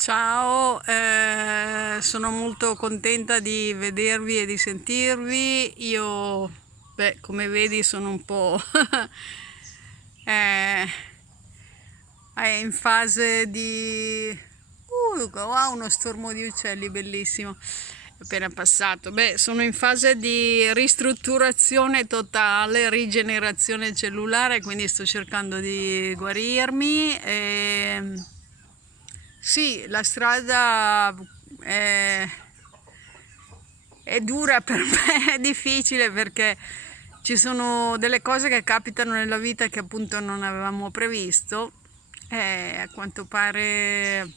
Ciao, sono molto contenta di vedervi e di sentirvi. Io, come vedi, sono un po' eh, in fase di... wow, uno stormo di uccelli bellissimo, è appena passato. Sono in fase di ristrutturazione totale, rigenerazione cellulare, quindi sto cercando di guarirmi. Sì, la strada è dura per me, è difficile perché ci sono delle cose che capitano nella vita che appunto non avevamo previsto e a quanto pare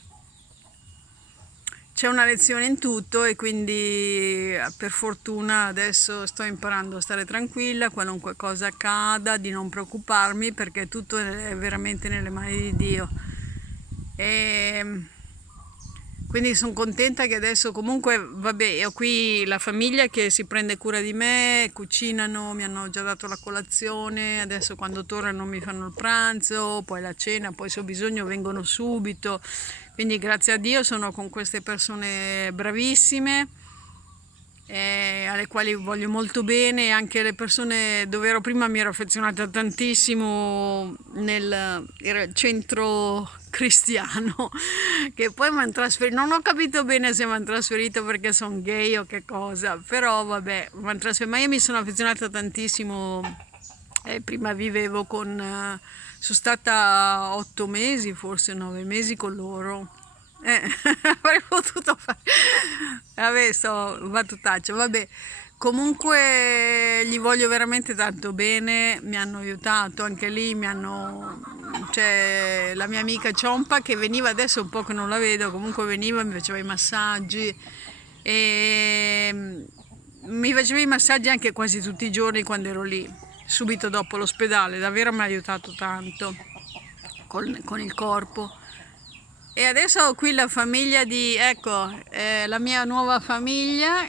c'è una lezione in tutto e quindi per fortuna adesso sto imparando a stare tranquilla, qualunque cosa accada, di non preoccuparmi perché tutto è veramente nelle mani di Dio. E quindi sono contenta che adesso comunque, vabbè, ho qui la famiglia che si prende cura di me, cucinano, mi hanno già dato la colazione, adesso quando tornano mi fanno il pranzo, poi la cena, poi se ho bisogno vengono subito. Quindi grazie a Dio sono con queste persone bravissime, alle quali voglio molto bene, anche le persone dove ero prima mi ero affezionata tantissimo era il centro cristiano che poi mi hanno trasferito, non ho capito bene se mi hanno trasferito perché sono gay o che cosa, però vabbè, ma io mi sono affezionata tantissimo, prima vivevo sono stata 8 mesi, forse 9 mesi con loro. Avrei potuto fare. Vabbè, sto battutaccia. Vabbè, comunque gli voglio veramente tanto bene. Mi hanno aiutato anche lì. C'è la mia amica Ciompa che veniva adesso un po' che non la vedo. Comunque veniva, mi faceva i massaggi. E mi faceva i massaggi anche quasi tutti i giorni quando ero lì, subito dopo l'ospedale. Davvero mi ha aiutato tanto con il corpo. E adesso ho qui la famiglia ecco, la mia nuova famiglia,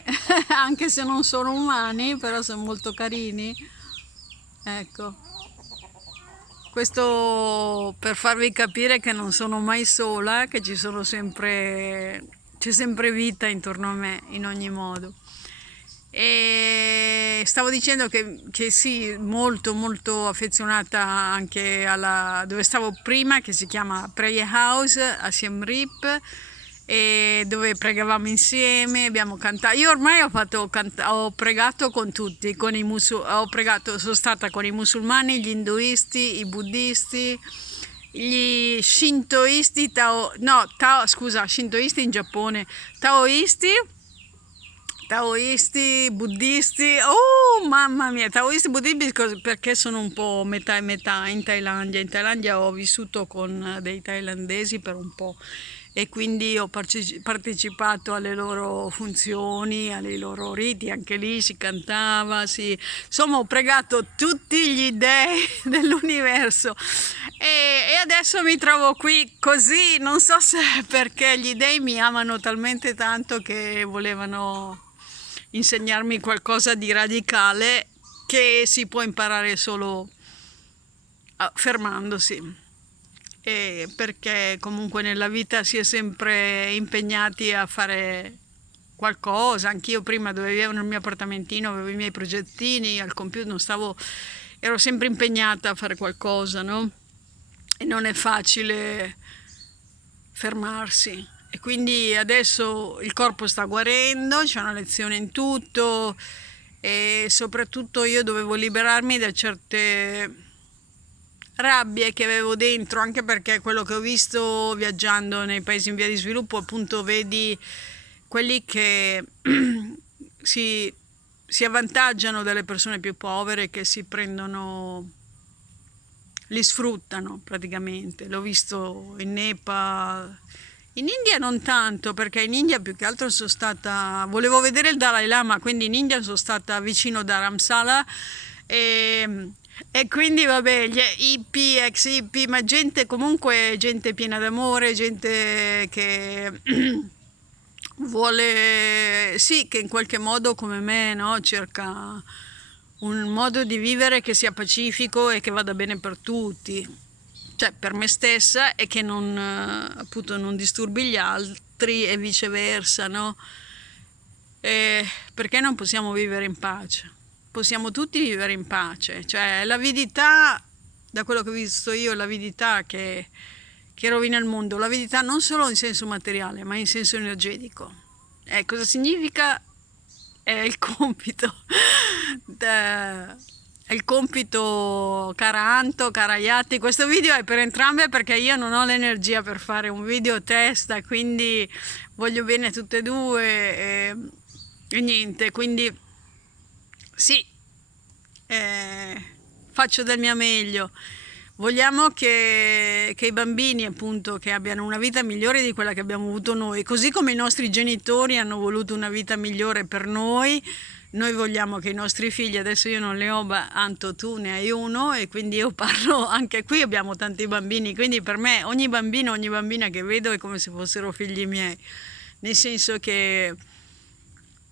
anche se non sono umani, però sono molto carini. Ecco, questo per farvi capire che non sono mai sola, che c'è sempre vita intorno a me, in ogni modo. E stavo dicendo che sì, molto molto affezionata anche alla dove stavo prima, che si chiama Prayer House a Siem Reap, e dove pregavamo insieme, abbiamo cantato. Io ormai ho pregato con tutti, sono stata con i musulmani, gli induisti, i buddisti, gli shintoisti, shintoisti in Giappone, taoisti, buddisti, oh mamma mia, taoisti, buddisti perché sono un po' metà e metà in Thailandia. In Thailandia ho vissuto con dei thailandesi per un po' e quindi ho partecipato alle loro funzioni, ai loro riti, anche lì si cantava, insomma ho pregato tutti gli dei dell'universo e adesso mi trovo qui così, non so se perché gli dei mi amano talmente tanto che volevano insegnarmi qualcosa di radicale che si può imparare solo fermandosi. E perché comunque nella vita si è sempre impegnati a fare qualcosa. Anch'io prima dove vivevo nel mio appartamentino avevo i miei progettini al computer, ero sempre impegnata a fare qualcosa, no? E non è facile fermarsi. E quindi adesso il corpo sta guarendo, c'è una lezione in tutto e soprattutto io dovevo liberarmi da certe rabbie che avevo dentro, anche perché quello che ho visto viaggiando nei paesi in via di sviluppo, appunto vedi quelli che si avvantaggiano delle persone più povere, che li sfruttano praticamente. L'ho visto in Nepal. In India non tanto, perché in India più che altro volevo vedere il Dalai Lama, quindi in India sono stata vicino a Dharamsala e quindi vabbè, gli hippie, ex hippie, ma gente piena d'amore, gente che vuole, sì, che in qualche modo come me, no, cerca un modo di vivere che sia pacifico e che vada bene per tutti. cioè per me stessa, e che non, appunto, non disturbi gli altri e viceversa, no? Perché non possiamo vivere in pace? Possiamo tutti vivere in pace, cioè l'avidità, da quello che ho visto io, è l'avidità che rovina il mondo, l'avidità non solo in senso materiale, ma in senso energetico. Cosa significa? È il compito, è il compito, cara Anto, cara Iatti. Questo video è per entrambe perché io non ho l'energia per fare un video testa, quindi voglio bene tutte e due e niente, quindi sì, faccio del mio meglio. Vogliamo che i bambini, appunto, che abbiano una vita migliore di quella che abbiamo avuto noi, così come i nostri genitori hanno voluto una vita migliore per noi. Noi vogliamo che i nostri figli, adesso io non ne ho, Anto, tu ne hai uno, e quindi io parlo, anche qui abbiamo tanti bambini, quindi per me ogni bambino, ogni bambina che vedo è come se fossero figli miei, nel senso che,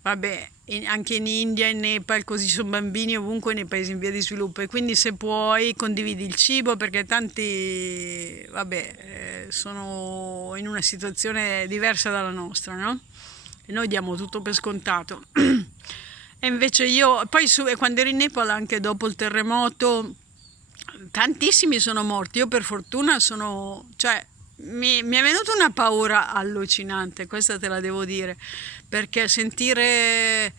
vabbè, anche in India, in Nepal, così sono bambini ovunque nei paesi in via di sviluppo, e quindi se puoi condividi il cibo, perché tanti, vabbè, sono in una situazione diversa dalla nostra, no? E noi diamo tutto per scontato. E invece io, poi quando ero in Nepal, anche dopo il terremoto, tantissimi sono morti. Io per fortuna cioè, mi è venuta una paura allucinante, questa te la devo dire, perché sentire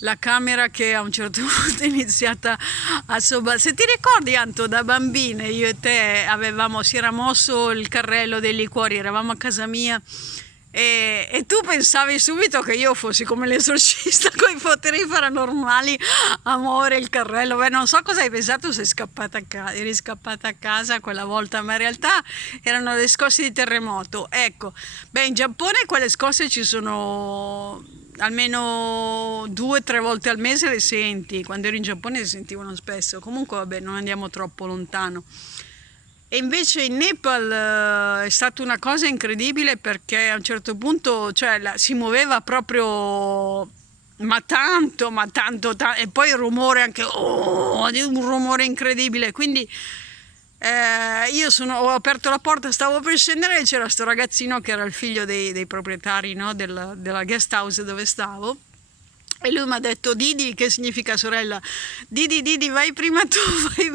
la camera che a un certo punto è iniziata a sobbalzare. Se ti ricordi, Anto, da bambine io e te si era mosso il carrello dei liquori, eravamo a casa mia, e tu pensavi subito che io fossi come l'esorcista con i poteri paranormali a muovere il carrello. Beh, non so cosa hai pensato, eri scappata a casa quella volta, ma in realtà erano le scosse di terremoto. Ecco, beh, in Giappone quelle scosse ci sono almeno 2 o 3 volte al mese, le senti. Quando ero in Giappone si sentivano spesso. Comunque, vabbè, non andiamo troppo lontano. E invece in Nepal è stata una cosa incredibile, perché a un certo punto, cioè, si muoveva proprio, ma tanto, e poi il rumore anche, un rumore incredibile. Quindi io ho aperto la porta, stavo per scendere, e c'era sto ragazzino che era il figlio dei proprietari, no, della guest house dove stavo. E lui mi ha detto: Didi, che significa sorella, Didi, vai prima tu,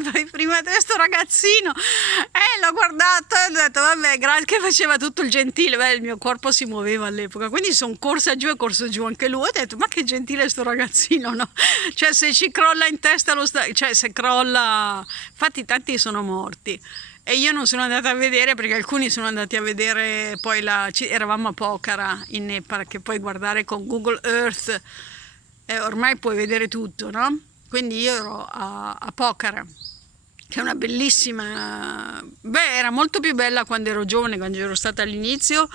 vai prima te, sto ragazzino. L'ho guardato e ho detto vabbè, grazie, che faceva tutto il gentile. Beh, il mio corpo si muoveva all'epoca, quindi sono corsa giù, e corso giù anche lui. Ho detto: ma che gentile sto ragazzino, no? Cioè, se ci crolla in testa cioè, se crolla, infatti tanti sono morti. E io non sono andata a vedere, perché alcuni sono andati a vedere, poi eravamo a Pokhara in Nepal, che puoi guardare con Google Earth. Ormai puoi vedere tutto, no? Quindi io ero a Pokhara, che è una bellissima, era molto più bella quando ero giovane, quando ero stata all'inizio,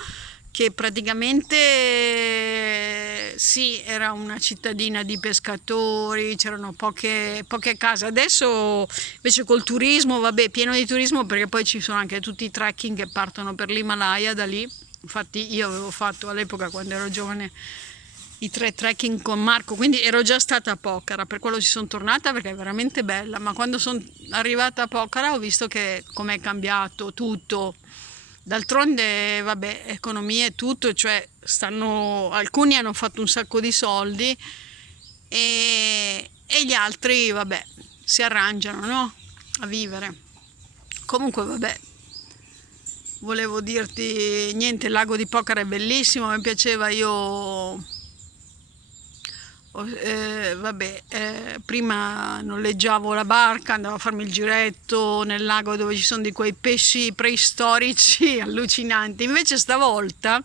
che praticamente sì, era una cittadina di pescatori, c'erano poche case. Adesso invece col turismo, vabbè, pieno di turismo, perché poi ci sono anche tutti i trekking che partono per l'Himalaya da lì. Infatti io avevo fatto all'epoca, quando ero giovane, i 3 trekking con Marco, quindi ero già stata a Pokhara, per quello ci sono tornata, perché è veramente bella. Ma quando sono arrivata a Pokhara ho visto che com'è cambiato tutto. D'altronde, vabbè, economia e tutto, cioè alcuni hanno fatto un sacco di soldi, e gli altri, vabbè, si arrangiano, no? A vivere. Comunque, vabbè, volevo dirti niente, il lago di Pokhara è bellissimo, mi piaceva. Io prima noleggiavo la barca, andavo a farmi il giretto nel lago, dove ci sono di quei pesci preistorici allucinanti. Invece stavolta,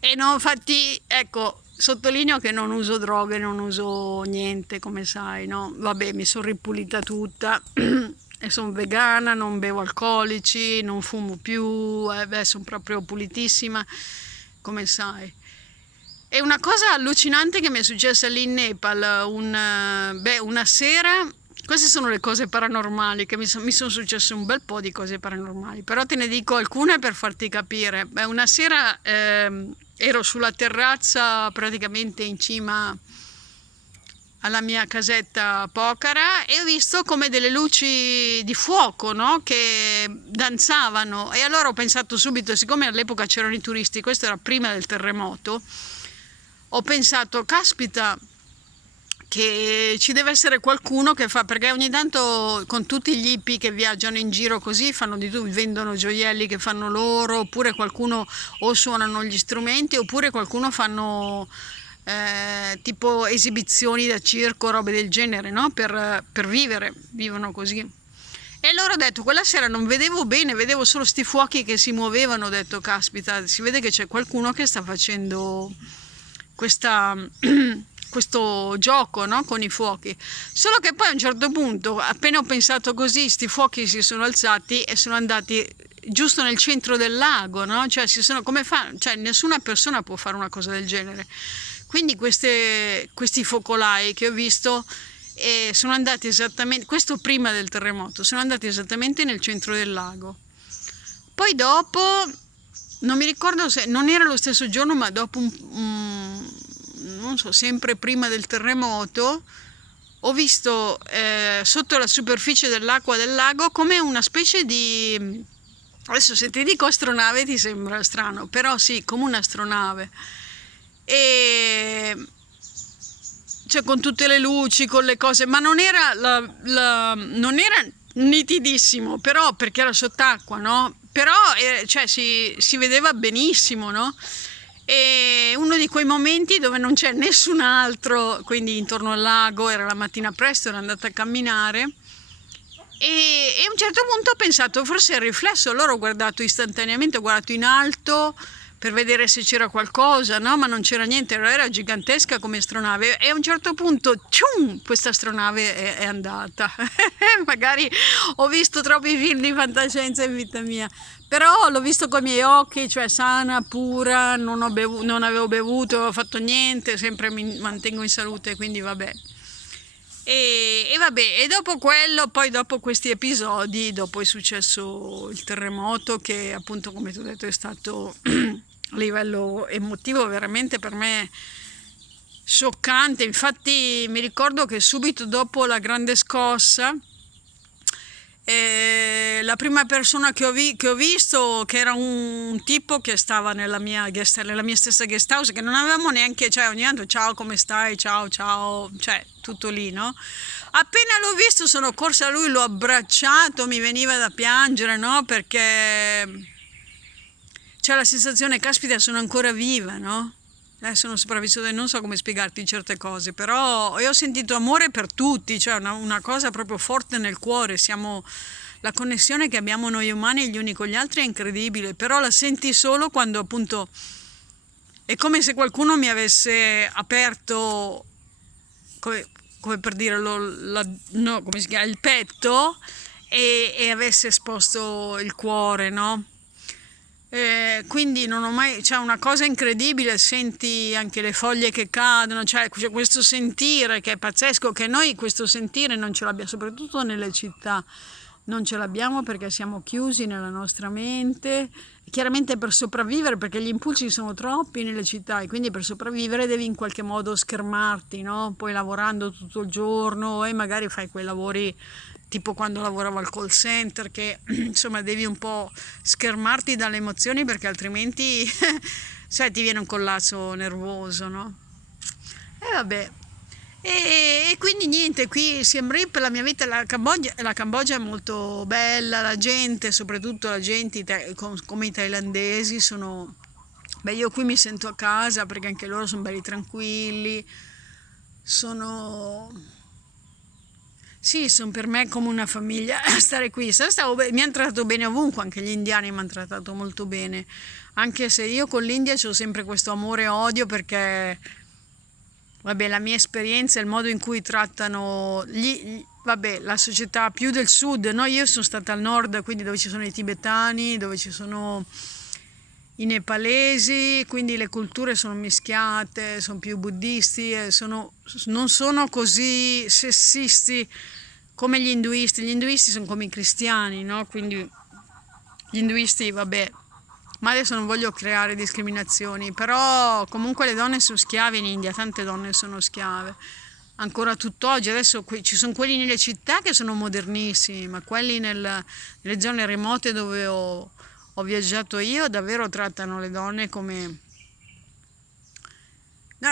infatti, ecco, sottolineo che non uso droghe, non uso niente, come sai, no? Vabbè, mi sono ripulita tutta e sono vegana, non bevo alcolici, non fumo più, sono proprio pulitissima, come sai. E una cosa allucinante che mi è successa lì in Nepal, una sera, queste sono le cose paranormali, che mi sono successe un bel po' di cose paranormali, però te ne dico alcune per farti capire. Una sera ero sulla terrazza, praticamente in cima alla mia casetta Pocara e ho visto come delle luci di fuoco, no? Che danzavano, e allora ho pensato subito, siccome all'epoca c'erano i turisti, questo era prima del terremoto, ho pensato, caspita, che ci deve essere qualcuno che fa, perché ogni tanto con tutti gli hippie che viaggiano in giro così fanno di tutto, vendono gioielli che fanno loro, oppure qualcuno o suonano gli strumenti, oppure qualcuno fanno tipo esibizioni da circo, robe del genere, no? Per vivere, vivono così. E allora ho detto, quella sera non vedevo bene, vedevo solo sti fuochi che si muovevano, ho detto, caspita, si vede che c'è qualcuno che sta facendo questa, questo gioco, no? Con i fuochi. Solo che poi a un certo punto, appena ho pensato così, sti fuochi si sono alzati e sono andati giusto nel centro del lago, no? Cioè, come fa? Cioè, nessuna persona può fare una cosa del genere. Quindi questi focolai che ho visto sono andati esattamente, questo prima del terremoto, sono andati esattamente nel centro del lago. Poi dopo, non mi ricordo se non era lo stesso giorno, ma dopo non so, sempre prima del terremoto, ho visto sotto la superficie dell'acqua del lago come una specie di, adesso se ti dico astronave ti sembra strano, però sì, come un'astronave. E cioè con tutte le luci, con le cose, ma non era, non era nitidissimo, però perché era sott'acqua, no? Però cioè, si vedeva benissimo, no? E uno di quei momenti dove non c'è nessun altro, quindi intorno al lago, era la mattina presto, ero andata a camminare e a un certo punto ho pensato, forse è il riflesso, allora ho guardato istantaneamente, ho guardato in alto per vedere se c'era qualcosa, no? Ma non c'era niente, era gigantesca come astronave e a un certo punto, cium, questa astronave è andata. Magari ho visto troppi film di fantascienza in vita mia, però l'ho visto con i miei occhi, cioè sana, pura, non avevo bevuto, non ho fatto niente, sempre mi mantengo in salute, quindi vabbè. E vabbè, e dopo quello, poi dopo questi episodi, dopo è successo il terremoto che appunto come ti ho detto è stato a livello emotivo veramente per me scioccante. Infatti mi ricordo che subito dopo la grande scossa la prima persona che ho visto, che era un tipo che stava nella mia stessa guest house, che non avevamo neanche, cioè ogni tanto ciao come stai, ciao ciao, cioè tutto lì, no? Appena l'ho visto sono corsa a lui, l'ho abbracciato, mi veniva da piangere, no? Perché c'è la sensazione, caspita, sono ancora viva, no? Sono sopravvissuta e non so come spiegarti certe cose, però io ho sentito amore per tutti, cioè una cosa proprio forte nel cuore, la connessione che abbiamo noi umani gli uni con gli altri è incredibile, però la senti solo quando appunto è come se qualcuno mi avesse aperto, come per dire, no, come si chiama, il petto e avesse esposto il cuore, no? Quindi non ho mai, c'è una cosa incredibile, senti anche le foglie che cadono, cioè c'è questo sentire che è pazzesco, che noi questo sentire non ce l'abbiamo, soprattutto nelle città, non ce l'abbiamo perché siamo chiusi nella nostra mente, chiaramente per sopravvivere, perché gli impulsi sono troppi nelle città e quindi per sopravvivere devi in qualche modo schermarti, no? Poi lavorando tutto il giorno e magari fai quei lavori tipo quando lavoravo al call center, che insomma devi un po' schermarti dalle emozioni perché altrimenti sai, ti viene un collasso nervoso, no? E vabbè. E quindi niente, qui Siem Reap, la mia vita, la Cambogia è molto bella, la gente, soprattutto la gente come i thailandesi, beh, io qui mi sento a casa perché anche loro sono belli tranquilli, sì, sono per me come una famiglia stare qui. Mi hanno trattato bene ovunque, anche gli indiani mi hanno trattato molto bene, anche se io con l'India ho sempre questo amore e odio perché, vabbè, la mia esperienza, il modo in cui trattano vabbè, la società più del sud, no? Io sono stata al nord, quindi dove ci sono i tibetani, dove ci sono i nepalesi, quindi le culture sono mischiate, sono più buddisti, non sono così sessisti come gli induisti sono come i cristiani, no? Quindi gli induisti, vabbè, ma adesso non voglio creare discriminazioni, però comunque le donne sono schiave in India, tante donne sono schiave. ancora tutt'oggi. Adesso ci sono quelli nelle città che sono modernissimi, ma quelli nelle zone remote dove ho viaggiato io davvero trattano le donne no,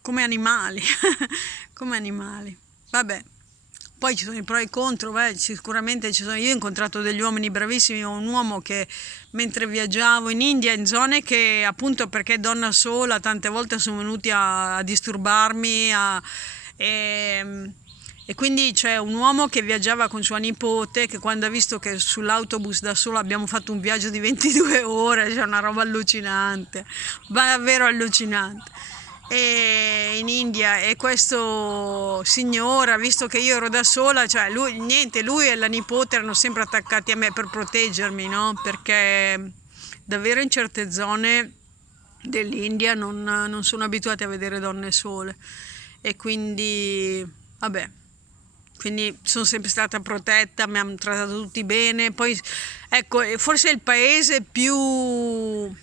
come animali, come animali. Vabbè. Poi ci sono i pro e i contro, sicuramente ci sono. Io ho incontrato degli uomini bravissimi, un uomo che mentre viaggiavo in India, in zone che appunto perché donna sola, tante volte sono venuti a disturbarmi, e quindi c'è un uomo che viaggiava con sua nipote, che quando ha visto che sull'autobus da solo abbiamo fatto un viaggio di 22 ore, c'è una roba allucinante, davvero allucinante. E in India, e questo signore, visto che io ero da sola, cioè lui e la nipote erano sempre attaccati a me per proteggermi, no? Perché davvero in certe zone dell'India non sono abituati a vedere donne sole, e quindi vabbè, quindi sono sempre stata protetta, mi hanno trattato tutti bene. Poi ecco, forse il paese più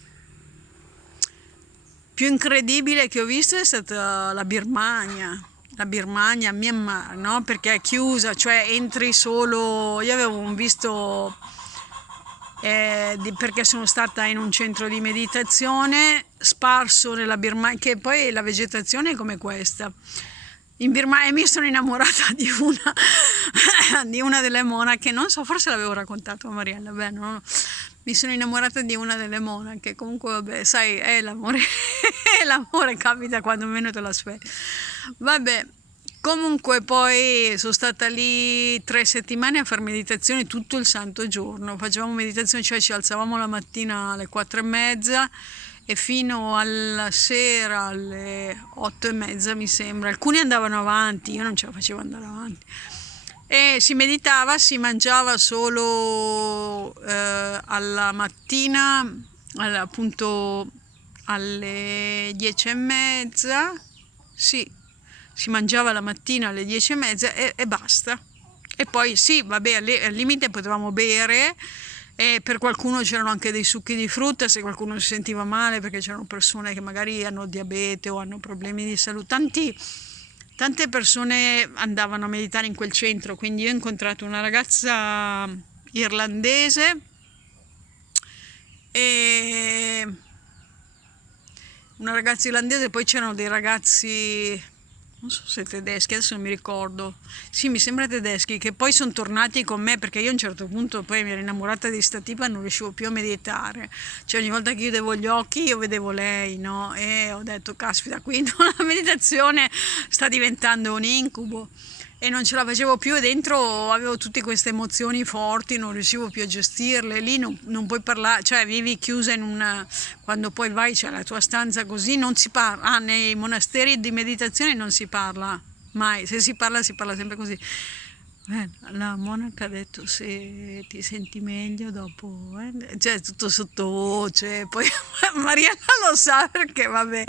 incredibile che ho visto è stata la Birmania, Myanmar, no? Perché è chiusa, cioè entri solo. Io avevo visto, perché sono stata in un centro di meditazione sparso nella Birmania, che poi la vegetazione è come questa. In Birmania, e mi sono innamorata di una delle monache, non so, forse l'avevo raccontato a Mariella, beh, no. Mi sono innamorata di una delle monache, comunque vabbè, sai, è l'amore, l'amore capita quando meno te lo aspetti. Vabbè, comunque poi sono stata lì 3 settimane a fare meditazione tutto il santo giorno. Facevamo meditazione, cioè ci alzavamo la mattina alle 4:30 e fino alla sera alle 8:30 mi sembra. Alcuni andavano avanti, io non ce la facevo andare avanti. E si meditava, si mangiava solo alla mattina, appunto alle 10:30, sì, si mangiava la mattina alle 10:30 e basta. E poi sì, vabbè, al limite potevamo bere, e per qualcuno c'erano anche dei succhi di frutta se qualcuno si sentiva male, perché c'erano persone che magari hanno diabete o hanno problemi di salute. Tante persone andavano a meditare in quel centro, quindi io ho incontrato una ragazza irlandese e poi c'erano dei ragazzi, non so se tedeschi, adesso non mi ricordo, sì, mi sembra tedeschi, che poi sono tornati con me, perché io a un certo punto poi mi ero innamorata di sta tipa e non riuscivo più a meditare, cioè ogni volta che chiudevo gli occhi io vedevo lei, no? E ho detto, caspita, qui la meditazione sta diventando un incubo, e non ce la facevo più, e dentro avevo tutte queste emozioni forti, non riuscivo più a gestirle. Lì non puoi parlare, cioè vivi chiusa quando poi vai, c'è la tua stanza così, non si parla. Nei monasteri di meditazione non si parla mai, se si parla sempre così. La monaca ha detto, se ti senti meglio dopo, cioè tutto sottovoce. Poi Mariella lo sa, perché vabbè,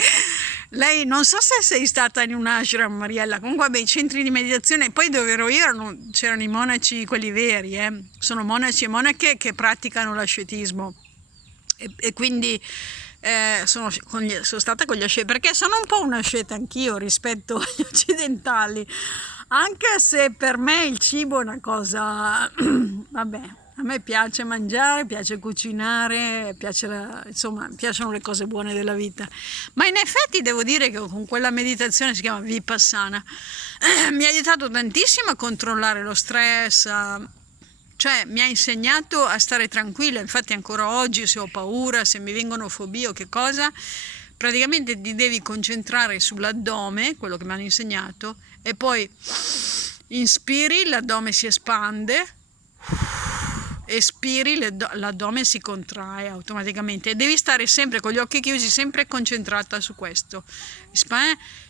lei, non so se sei stata in un ashram, Mariella, comunque vabbè, i centri di meditazione, poi dove ero io c'erano i monaci, quelli veri, sono monaci e monache che praticano l'ascetismo, e quindi sono stata con gli asceti, perché sono un po' un asceta anch'io rispetto agli occidentali, anche se per me il cibo è una cosa, vabbè, a me piace mangiare, piace cucinare, insomma, piacciono le cose buone della vita. Ma in effetti devo dire che con quella meditazione, si chiama Vipassana, mi ha aiutato tantissimo a controllare lo stress, cioè mi ha insegnato a stare tranquilla. Infatti ancora oggi, se ho paura, se mi vengono fobie o che cosa, praticamente ti devi concentrare sull'addome, quello che mi hanno insegnato, e poi inspiri, l'addome si espande, espiri, l'addome si contrae automaticamente, e devi stare sempre con gli occhi chiusi, sempre concentrata su questo,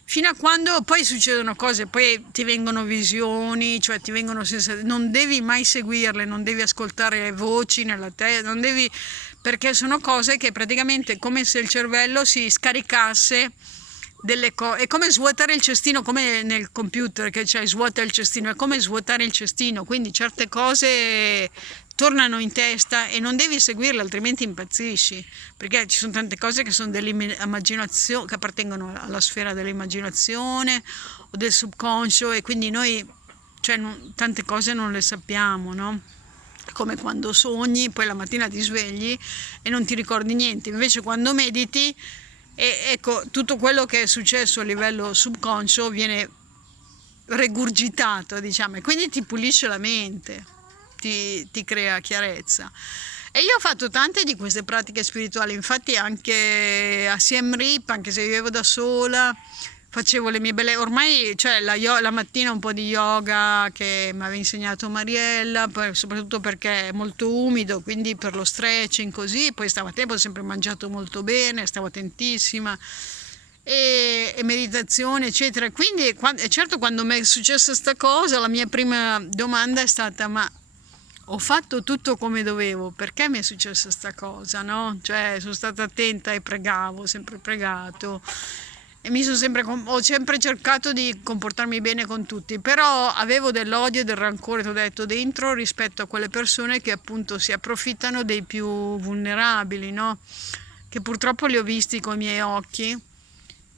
fino a quando poi succedono cose, poi ti vengono visioni, cioè ti vengono sensazioni, non devi mai seguirle, non devi ascoltare le voci nella testa, non devi, perché sono cose che praticamente è come se il cervello si scaricasse delle cose. È come svuotare il cestino, come nel computer che c'è, svuota il cestino, è come svuotare il cestino, quindi certe cose tornano in testa e non devi seguirle, altrimenti impazzisci, perché ci sono tante cose che sono dell'immaginazione, che appartengono alla sfera dell'immaginazione o del subconscio, e quindi noi, cioè, tante cose non le sappiamo, no? Come quando sogni, poi la mattina ti svegli e non ti ricordi niente, invece quando mediti, ecco, tutto quello che è successo a livello subconscio viene regurgitato, diciamo, e quindi ti pulisce la mente, ti crea chiarezza. E io ho fatto tante di queste pratiche spirituali, infatti anche a Siem Reap, anche se vivevo da sola, facevo le mie belle, ormai, cioè la mattina un po' di yoga che mi aveva insegnato Mariella, soprattutto perché è molto umido, quindi per lo stretching così, poi stamattina ho sempre mangiato molto bene, stavo attentissima, e meditazione eccetera. Quindi certo, quando mi è successa sta cosa, la mia prima domanda è stata: ma ho fatto tutto come dovevo, perché mi è successa sta cosa, no? Cioè, sono stata attenta e pregavo, ho sempre pregato, e ho sempre cercato di comportarmi bene con tutti, però avevo dell'odio e del rancore, ti ho detto, dentro, rispetto a quelle persone che appunto si approfittano dei più vulnerabili, no? Che purtroppo li ho visti con i miei occhi.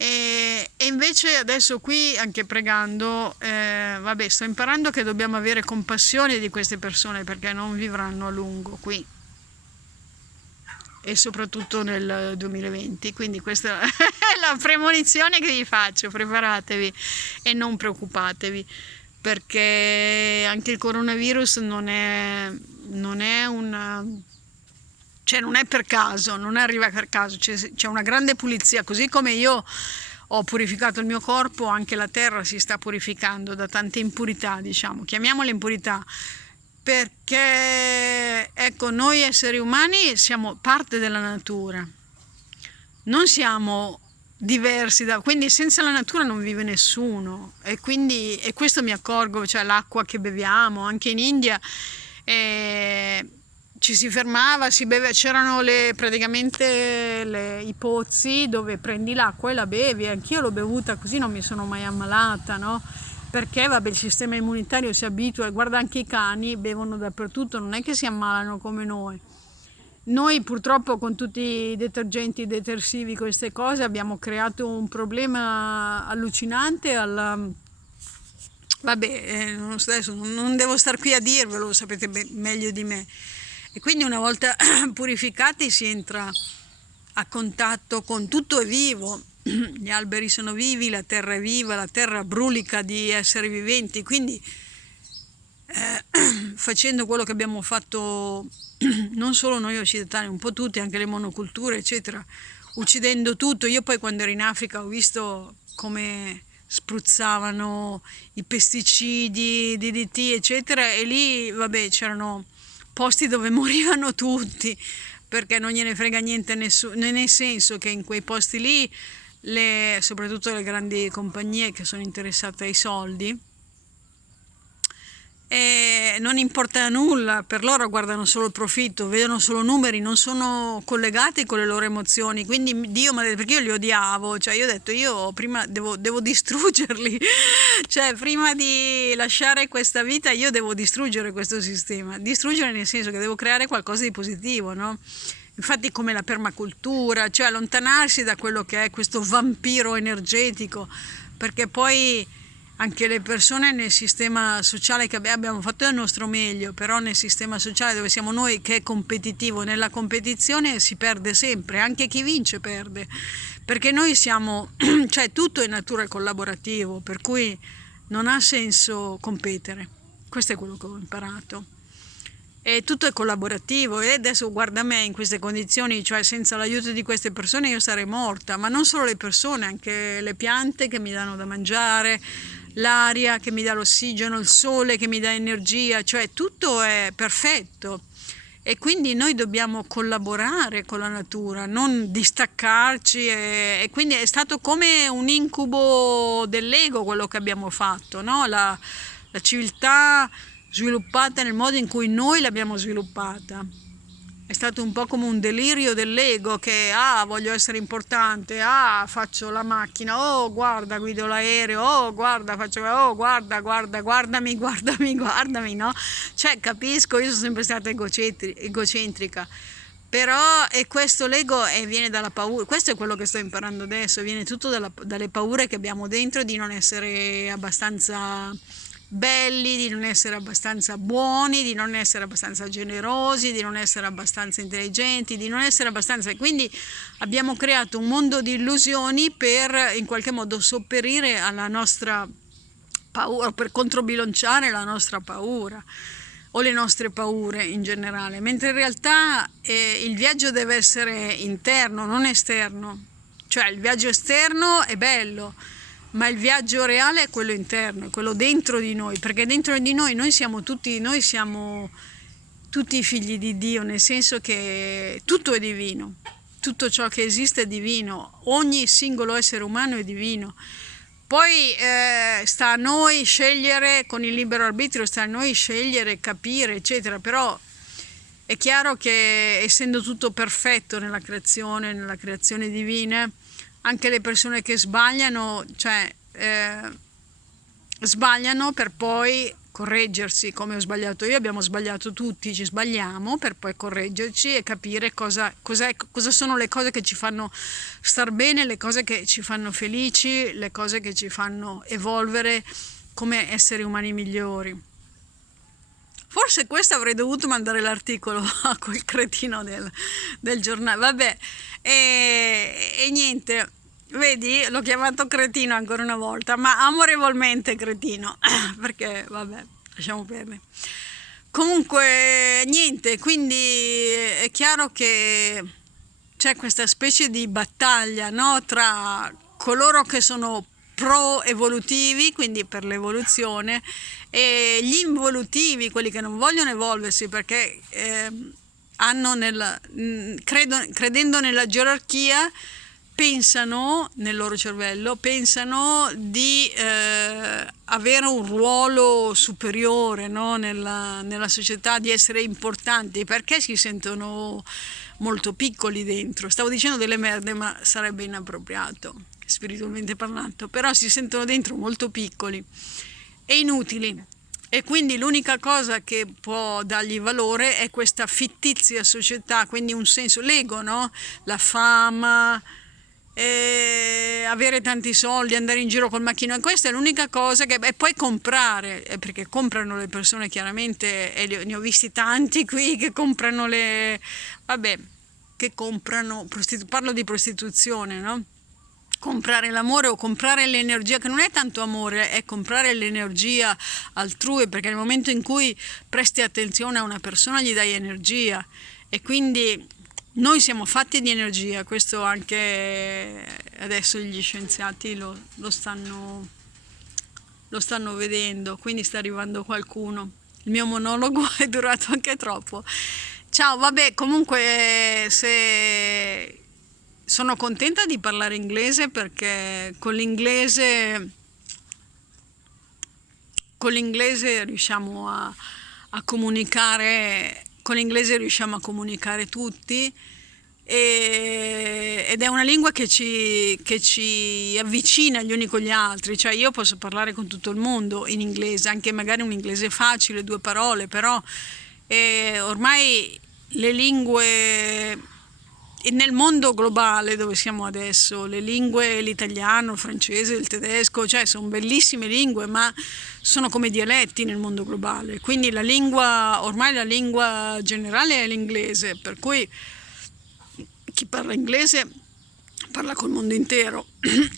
E invece adesso qui, anche pregando, vabbè, sto imparando che dobbiamo avere compassione di queste persone, perché non vivranno a lungo qui, e soprattutto nel 2020. Quindi questa è la premonizione che vi faccio: preparatevi e non preoccupatevi, perché anche il coronavirus non è cioè non è per caso, non arriva per caso, c'è una grande pulizia, così come io ho purificato il mio corpo, anche la terra si sta purificando da tante impurità, diciamo, chiamiamole impurità, perché ecco, noi esseri umani siamo parte della natura, non siamo diversi quindi senza la natura non vive nessuno, e quindi, e questo mi accorgo, cioè l'acqua che beviamo, anche in India, ci si fermava, si beve, c'erano praticamente i pozzi dove prendi l'acqua e la bevi. Anch'io l'ho bevuta così, non mi sono mai ammalata, no? Perché vabbè, il sistema immunitario si abitua, guarda, anche i cani bevono dappertutto, non è che si ammalano come noi. Noi purtroppo con tutti i detergenti, i detersivi, queste cose, abbiamo creato un problema allucinante vabbè, adesso non devo star qui a dirvelo, lo sapete meglio di me. E quindi una volta purificati si entra a contatto con tutto, è vivo, gli alberi sono vivi, la terra è viva, la terra brulica di esseri viventi, quindi facendo quello che abbiamo fatto non solo noi occidentali, un po' tutti, anche le monoculture eccetera, uccidendo tutto. Io poi quando ero in Africa ho visto come spruzzavano i pesticidi, DDT eccetera, e lì vabbè c'erano posti dove morivano tutti, perché non gliene frega niente a nessuno, nel senso che in quei posti lì, soprattutto le grandi compagnie che sono interessate ai soldi, e non importa nulla, per loro guardano solo il profitto, vedono solo numeri, non sono collegati con le loro emozioni. Quindi Dio mi ha detto, perché io li odiavo, cioè io ho detto, io prima devo distruggerli, cioè prima di lasciare questa vita io devo distruggere questo sistema, distruggere nel senso che devo creare qualcosa di positivo, no? Infatti come la permacultura, cioè allontanarsi da quello che è questo vampiro energetico, perché poi anche le persone nel sistema sociale che abbiamo fatto il nostro meglio, però nel sistema sociale dove siamo noi, che è competitivo, nella competizione si perde sempre, anche chi vince perde, perché noi siamo, cioè tutto in natura è collaborativo, per cui non ha senso competere. Questo è quello che ho imparato. E tutto è collaborativo, e adesso guarda me in queste condizioni, cioè senza l'aiuto di queste persone io sarei morta, ma non solo le persone, anche le piante che mi danno da mangiare, l'aria che mi dà l'ossigeno, il sole che mi dà energia, cioè tutto è perfetto, e quindi noi dobbiamo collaborare con la natura, non distaccarci, e quindi è stato come un incubo dell'ego quello che abbiamo fatto, no? La civiltà sviluppata nel modo in cui noi l'abbiamo sviluppata, È stato un po' come un delirio dell'ego che voglio essere importante, faccio la macchina, oh guarda guido l'aereo, oh guarda faccio, oh guarda guardami, guardami, no? Cioè capisco, io sono sempre stata egocentrica, però è questo l'ego e viene dalla paura, questo è quello che sto imparando adesso, viene tutto dalle paure che abbiamo dentro di non essere abbastanza belli, di non essere abbastanza buoni, di non essere abbastanza generosi, di non essere abbastanza intelligenti, di non essere abbastanza... Quindi abbiamo creato un mondo di illusioni per in qualche modo sopperire alla nostra paura, per controbilanciare la nostra paura o le nostre paure in generale, mentre in realtà il viaggio deve essere interno, non esterno. Cioè il viaggio esterno è bello, ma il viaggio reale è quello interno, è quello dentro di noi, perché dentro di noi siamo tutti figli di Dio, nel senso che tutto è divino, tutto ciò che esiste è divino, ogni singolo essere umano è divino. Poi sta a noi scegliere, con il libero arbitrio sta a noi scegliere, capire, eccetera, però è chiaro che essendo tutto perfetto nella creazione divina, anche le persone che sbagliano, sbagliano per poi correggersi, come ho sbagliato io, abbiamo sbagliato tutti, ci sbagliamo per poi correggerci e capire cosa sono le cose che ci fanno star bene, le cose che ci fanno felici, le cose che ci fanno evolvere come esseri umani migliori. Forse questo avrei dovuto mandare l'articolo a quel cretino del giornale, vabbè, e niente, vedi, l'ho chiamato cretino ancora una volta, ma amorevolmente cretino, perché vabbè, lasciamo perdere. Comunque, niente, quindi è chiaro che c'è questa specie di battaglia, no, tra coloro che sono pro-evolutivi, quindi per l'evoluzione, e gli involutivi, quelli che non vogliono evolversi perché credendo nella gerarchia, pensano nel loro cervello, pensano di avere un ruolo superiore, no, nella società, di essere importanti, perché si sentono molto piccoli dentro. Stavo dicendo delle merde, ma sarebbe inappropriato, spiritualmente parlando, però si sentono dentro molto piccoli e inutili. E quindi l'unica cosa che può dargli valore è questa fittizia società, quindi un senso, l'ego, no? La fama, avere tanti soldi, andare in giro col macchinone, questa è l'unica cosa che... E poi comprare, perché comprano le persone chiaramente, e ne ho visti tanti qui che comprano che comprano, parlo di prostituzione, no? Comprare l'amore o comprare l'energia, che non è tanto amore, è comprare l'energia altrui, perché nel momento in cui presti attenzione a una persona gli dai energia, e quindi noi siamo fatti di energia. Questo anche adesso gli scienziati lo stanno vedendo, quindi sta arrivando qualcuno. Il mio monologo è durato anche troppo. Ciao, vabbè, comunque sono contenta di parlare inglese, perché con l'inglese riusciamo a comunicare, con l'inglese riusciamo a comunicare tutti, ed è una lingua che ci avvicina gli uni con gli altri. Cioè io posso parlare con tutto il mondo in inglese, anche magari un inglese facile, 2 parole, però ormai le lingue nel mondo globale dove siamo adesso, le lingue, l'italiano, il francese, il tedesco, cioè sono bellissime lingue, ma sono come dialetti nel mondo globale. Quindi ormai la lingua generale è l'inglese, per cui chi parla inglese parla col mondo intero.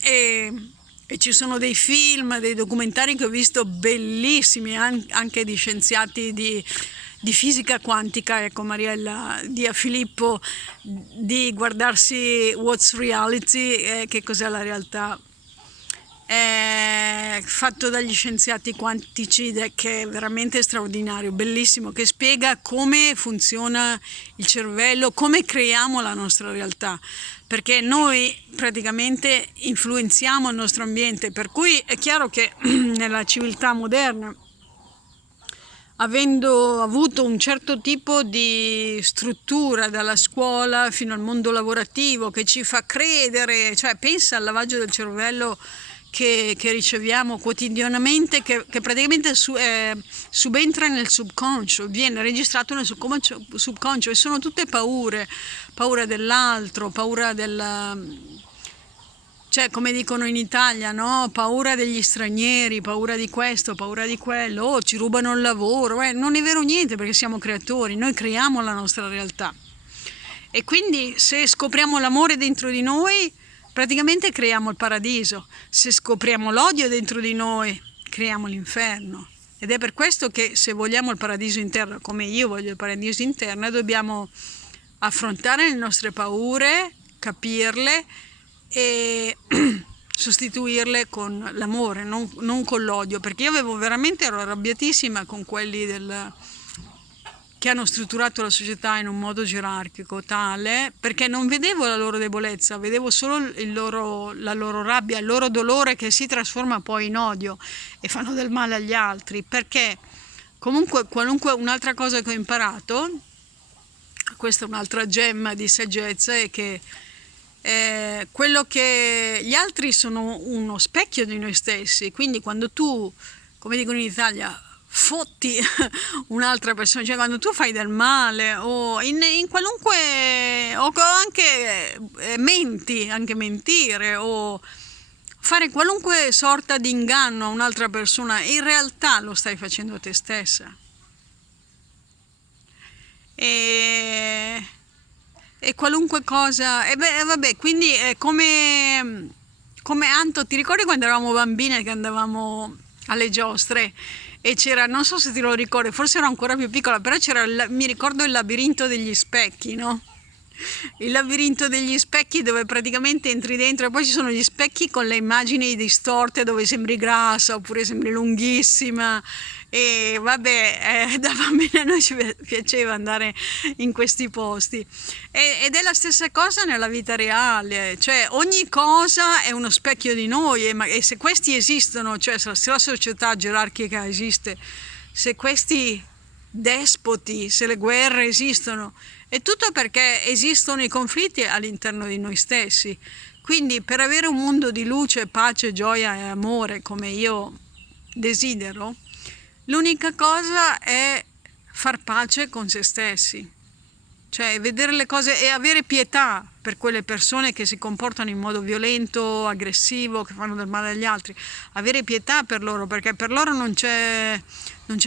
e ci sono dei film, dei documentari che ho visto bellissimi, anche di scienziati di fisica quantica. Ecco, Mariella, di a Filippo di guardarsi What's Reality, che cos'è la realtà, fatto dagli scienziati quantici, che è veramente straordinario, bellissimo, che spiega come funziona il cervello, come creiamo la nostra realtà, perché noi praticamente influenziamo il nostro ambiente, per cui è chiaro che nella civiltà moderna avendo avuto un certo tipo di struttura dalla scuola fino al mondo lavorativo che ci fa credere, cioè pensa al lavaggio del cervello che riceviamo quotidianamente, che praticamente subentra nel subconscio, viene registrato nel subconscio, e sono tutte paure, paura dell'altro, paura cioè, come dicono in Italia, no? Paura degli stranieri, paura di questo, paura di quello, oh, ci rubano il lavoro. Non è vero niente, perché siamo creatori, noi creiamo la nostra realtà. E quindi se scopriamo l'amore dentro di noi, praticamente creiamo il paradiso. Se scopriamo l'odio dentro di noi, creiamo l'inferno. Ed è per questo che se vogliamo il paradiso interno, come io voglio il paradiso interno, dobbiamo affrontare le nostre paure, capirle e sostituirle con l'amore, non con l'odio, perché io ero arrabbiatissima con quelli che hanno strutturato la società in un modo gerarchico tale, perché non vedevo la loro debolezza, vedevo solo la loro rabbia, il loro dolore, che si trasforma poi in odio e fanno del male agli altri. Perché comunque qualunque un'altra cosa che ho imparato, questa è un'altra gemma di saggezza, è che quello che gli altri sono uno specchio di noi stessi, quindi quando tu, come dicono in Italia, fotti un'altra persona, cioè quando tu fai del male o in qualunque, o anche menti, anche mentire o fare qualunque sorta di inganno a un'altra persona, in realtà lo stai facendo a te stessa. E qualunque cosa, e vabbè, quindi è come Anto, ti ricordi quando eravamo bambine che andavamo alle giostre e c'era, non so se ti lo ricordi, forse ero ancora più piccola, però c'era, mi ricordo, il labirinto degli specchi, no? Il labirinto degli specchi, dove praticamente entri dentro e poi ci sono gli specchi con le immagini distorte dove sembri grassa oppure sembri lunghissima. E vabbè, da bambina a noi ci piaceva andare in questi posti, ed è la stessa cosa nella vita reale, cioè ogni cosa è uno specchio di noi, e se questi esistono, cioè se la società gerarchica esiste, se questi despoti, se le guerre esistono, è tutto perché esistono i conflitti all'interno di noi stessi. Quindi per avere un mondo di luce, pace, gioia e amore come io desidero, l'unica cosa è far pace con se stessi, cioè vedere le cose e avere pietà per quelle persone che si comportano in modo violento, aggressivo, che fanno del male agli altri, avere pietà per loro, perché per loro non c'è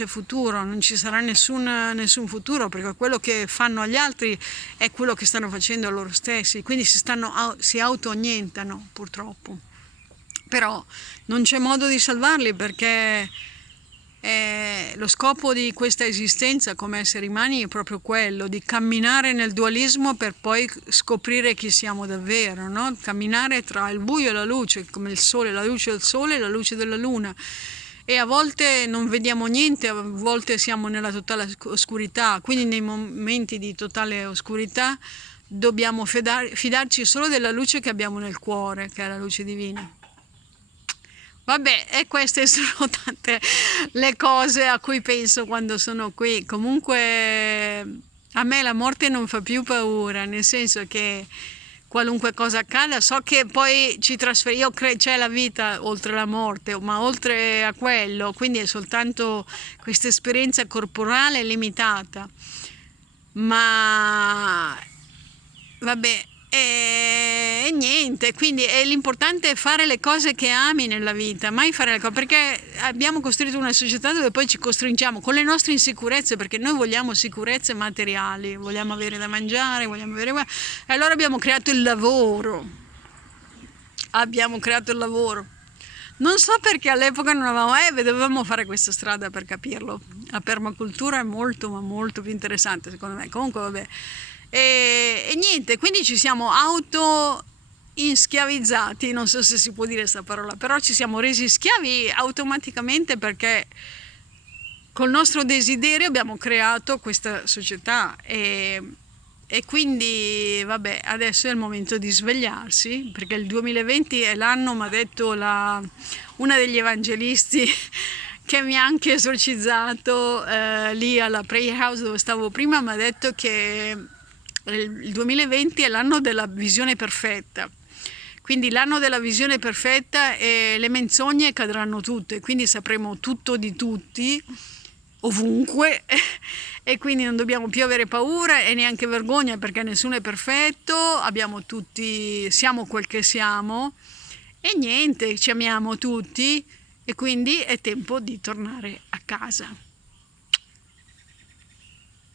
futuro, non ci sarà nessun futuro, perché quello che fanno agli altri è quello che stanno facendo a loro stessi, quindi si auto-annientano purtroppo. Però non c'è modo di salvarli, perché lo scopo di questa esistenza come esseri umani è proprio quello di camminare nel dualismo per poi scoprire chi siamo davvero, no? Camminare tra il buio e la luce, come il sole, la luce del sole e la luce della luna, e a volte non vediamo niente, a volte siamo nella totale oscurità, quindi nei momenti di totale oscurità dobbiamo fidarci solo della luce che abbiamo nel cuore, che è la luce divina. Vabbè, e queste sono tante le cose a cui penso quando sono qui. Comunque a me la morte non fa più paura, nel senso che qualunque cosa accada, so che poi ci trasferiamo, c'è la vita oltre la morte, ma oltre a quello, quindi è soltanto questa esperienza corporale limitata. Ma vabbè, e niente, quindi l'importante è fare le cose che ami nella vita, mai fare le cose, perché abbiamo costruito una società dove poi ci costringiamo con le nostre insicurezze, perché noi vogliamo sicurezze materiali, vogliamo avere da mangiare, vogliamo avere, e allora abbiamo creato il lavoro, non so perché all'epoca non avevamo, dovevamo fare questa strada per capirlo. La permacultura è molto, ma molto più interessante secondo me. Comunque vabbè. E niente, quindi ci siamo inschiavizzati, non so se si può dire questa parola, però ci siamo resi schiavi automaticamente, perché col nostro desiderio abbiamo creato questa società, e quindi vabbè, adesso è il momento di svegliarsi, perché il 2020 è l'anno, mi ha detto una degli evangelisti che mi ha anche esorcizzato lì alla Prayer House dove stavo prima, mi ha detto che il 2020 è l'anno della visione perfetta. Quindi l'anno della visione perfetta e le menzogne cadranno tutte, quindi sapremo tutto di tutti, ovunque, e quindi non dobbiamo più avere paura e neanche vergogna perché nessuno è perfetto, abbiamo tutti, siamo quel che siamo e niente, ci amiamo tutti e quindi è tempo di tornare a casa.